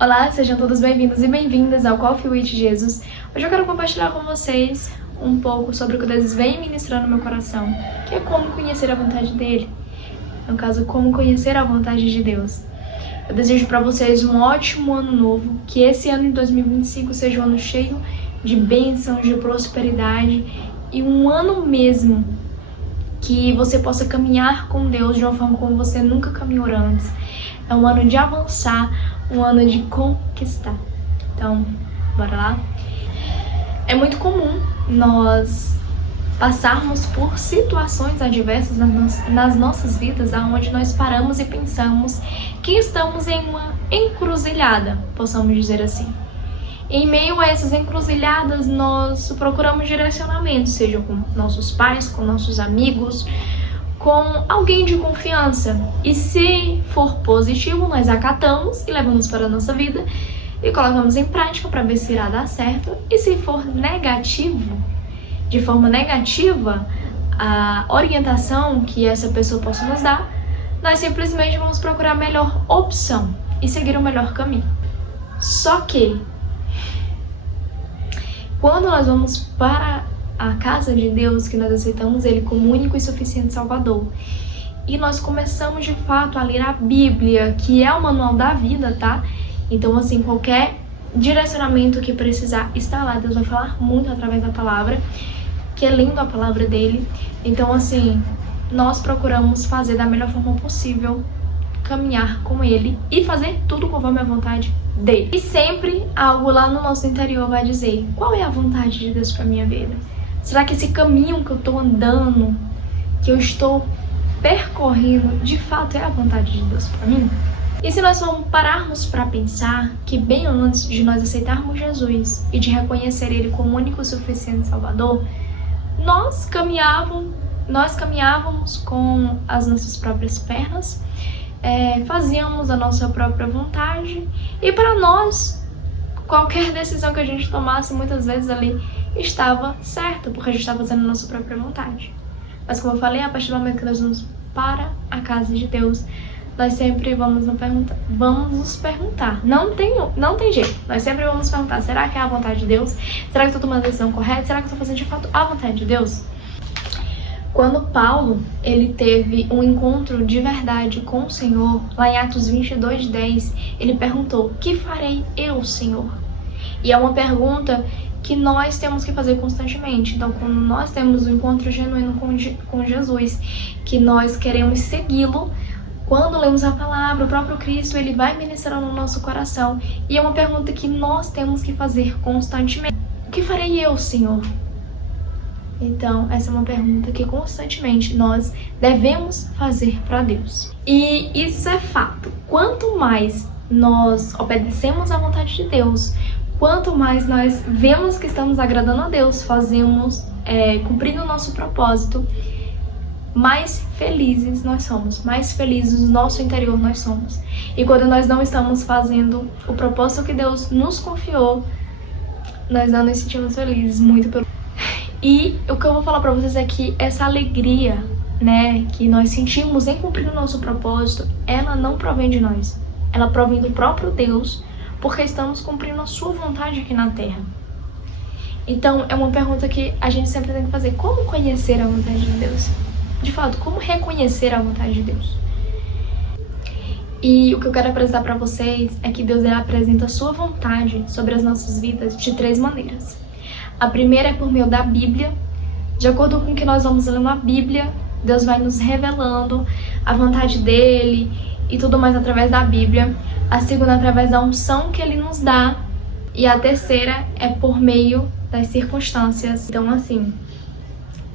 Olá, sejam todos bem-vindos e bem-vindas ao Coffee with Jesus. Hoje eu quero compartilhar com vocês um pouco sobre o que Deus vem ministrando no meu coração, que é como conhecer a vontade dele. No caso, como conhecer a vontade de Deus. Eu desejo para vocês um ótimo ano novo, que esse ano de 2025 seja um ano cheio de bênçãos, de prosperidade e um ano mesmo que você possa caminhar com Deus de uma forma como você nunca caminhou antes. É um ano de avançar, um ano de conquistar. Então, bora lá? É muito comum nós passarmos por situações adversas nas nossas vidas, onde nós paramos e pensamos que estamos em uma encruzilhada, possamos dizer assim. Em meio a essas encruzilhadas, nós procuramos direcionamento, seja com nossos pais, com nossos amigos, com alguém de confiança. E se for positivo, nós acatamos e levamos para a nossa vida e colocamos em prática para ver se irá dar certo. E se for negativo, de forma negativa, a orientação que essa pessoa possa nos dar, nós simplesmente vamos procurar a melhor opção e seguir o melhor caminho. Só que, quando nós vamos para a casa de Deus, que nós aceitamos Ele como único e suficiente Salvador, e nós começamos de fato a ler a Bíblia, que é o manual da vida, tá? Então, assim, qualquer direcionamento que precisar está lá. Deus vai falar muito através da palavra, que é lendo a palavra dele. Então, assim, nós procuramos fazer da melhor forma possível, caminhar com ele e fazer tudo conforme a vontade dele. E sempre algo lá no nosso interior vai dizer: qual é a vontade de Deus para minha vida? Será que esse caminho que eu estou andando, que eu estou percorrendo, de fato é a vontade de Deus para mim? E se nós formos pararmos para pensar que bem antes de nós aceitarmos Jesus e de reconhecer Ele como único e suficiente Salvador, nós caminhávamos com as nossas próprias pernas, fazíamos a nossa própria vontade, e para nós, qualquer decisão que a gente tomasse, muitas vezes ali estava certa, porque a gente estava fazendo a nossa própria vontade. Mas como eu falei, a partir do momento que nós vamos para a casa de Deus, nós sempre vamos nos perguntar. Não tem jeito. Nós sempre vamos perguntar: será que é a vontade de Deus? Será que eu estou tomando a decisão correta? Será que eu estou fazendo de fato a vontade de Deus? Quando Paulo, ele teve um encontro de verdade com o Senhor, lá em Atos 22:10, ele perguntou: que farei eu, Senhor? E é uma pergunta que nós temos que fazer constantemente. Então, quando nós temos um encontro genuíno com Jesus, que nós queremos segui-lo, quando lemos a palavra, o próprio Cristo, ele vai ministrar no nosso coração. E é uma pergunta que nós temos que fazer constantemente: o que farei eu, Senhor? Então, essa é uma pergunta que constantemente nós devemos fazer para Deus. E isso é fato. Quanto mais nós obedecemos à vontade de Deus, quanto mais nós vemos que estamos agradando a Deus, cumprindo o nosso propósito, mais felizes nós somos, mais felizes no nosso interior nós somos. E quando nós não estamos fazendo o propósito que Deus nos confiou, nós não nos sentimos felizes, muito pelo... E o que eu vou falar pra vocês é que essa alegria, que nós sentimos em cumprir o nosso propósito, ela não provém de nós. Ela provém do próprio Deus, porque estamos cumprindo a sua vontade aqui na Terra. Então, é uma pergunta que a gente sempre tem que fazer: como conhecer a vontade de Deus? De fato, como reconhecer a vontade de Deus? E o que eu quero apresentar pra vocês é que Deus apresenta a sua vontade sobre as nossas vidas de 3 maneiras. A primeira é por meio da Bíblia. De acordo com o que nós vamos lendo a Bíblia, Deus vai nos revelando a vontade dele e tudo mais através da Bíblia. A segunda é através da unção que ele nos dá. E a terceira é por meio das circunstâncias. Então, assim,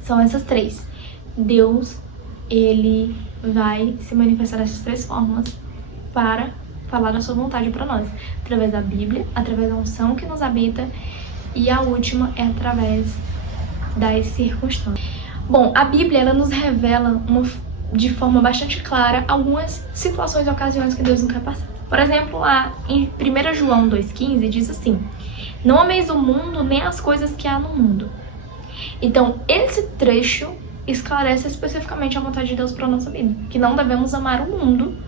são essas 3. Deus, ele vai se manifestar dessas 3 formas para falar da sua vontade para nós. Através da Bíblia, através da unção que nos habita, e a última é através das circunstâncias. Bom, a Bíblia, ela nos revela de forma bastante clara algumas situações e ocasiões que Deus não quer passar. Por exemplo, lá em 1 João 2,15 diz assim: não ameis o mundo nem as coisas que há no mundo. Então, esse trecho esclarece especificamente a vontade de Deus para nossa vida, que não devemos amar o mundo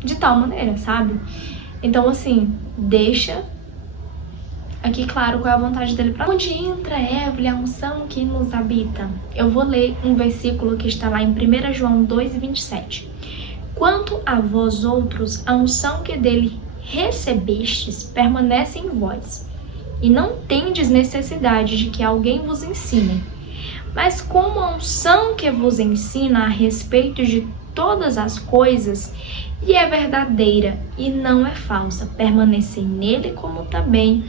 de tal maneira, sabe? Então, assim, deixa aqui claro qual é a vontade dele pra... Onde entra, Evelyn, a unção que nos habita? Eu vou ler um versículo que está lá em 1 João 2:27. Quanto a vós outros, a unção que dele recebestes permanece em vós, e não tendes necessidade de que alguém vos ensine. Mas como a unção que vos ensina a respeito de todas as coisas, e é verdadeira e não é falsa, permanecei nele como também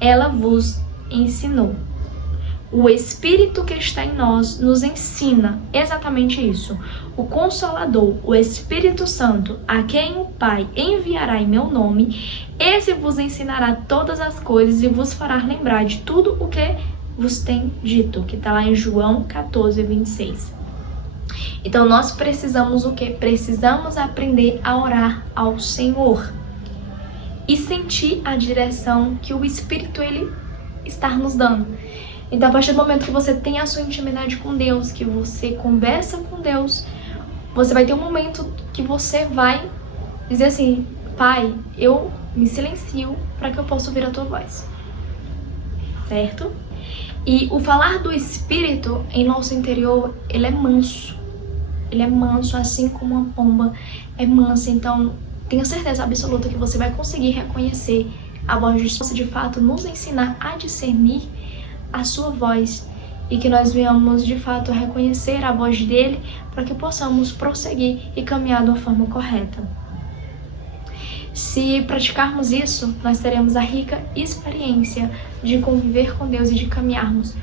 ela vos ensinou. O Espírito que está em nós nos ensina exatamente isso. O Consolador, o Espírito Santo, a quem o Pai enviará em meu nome, esse vos ensinará todas as coisas e vos fará lembrar de tudo o que vos tem dito, que está lá em João 14:26. Então nós precisamos o quê? Precisamos aprender a orar ao Senhor e sentir a direção que o Espírito ele está nos dando. Então, a partir do momento que você tem a sua intimidade com Deus, que você conversa com Deus, você vai ter um momento que você vai dizer assim: Pai, eu me silencio para que eu possa ouvir a tua voz. Certo? E o falar do Espírito em nosso interior, ele é manso. Ele é manso, assim como uma pomba é mansa. Então, tenho certeza absoluta que você vai conseguir reconhecer a voz de Deus, de fato nos ensinar a discernir a sua voz, e que nós venhamos de fato reconhecer a voz dele para que possamos prosseguir e caminhar de uma forma correta. Se praticarmos isso, nós teremos a rica experiência de conviver com Deus e de caminharmos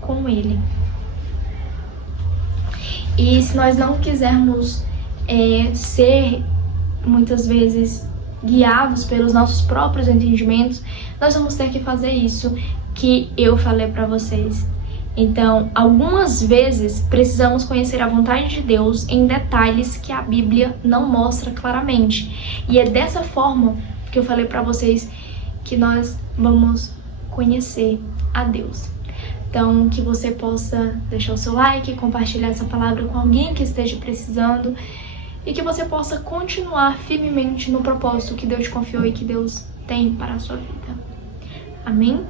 com ele. E se nós não quisermos ser muitas vezes guiados pelos nossos próprios entendimentos, nós vamos ter que fazer isso que eu falei para vocês. Então, algumas vezes precisamos conhecer a vontade de Deus em detalhes que a Bíblia não mostra claramente. E é dessa forma que eu falei para vocês que nós vamos conhecer a Deus. Então, que você possa deixar o seu like, compartilhar essa palavra com alguém que esteja precisando, e que você possa continuar firmemente no propósito que Deus te confiou e que Deus tem para a sua vida. Amém?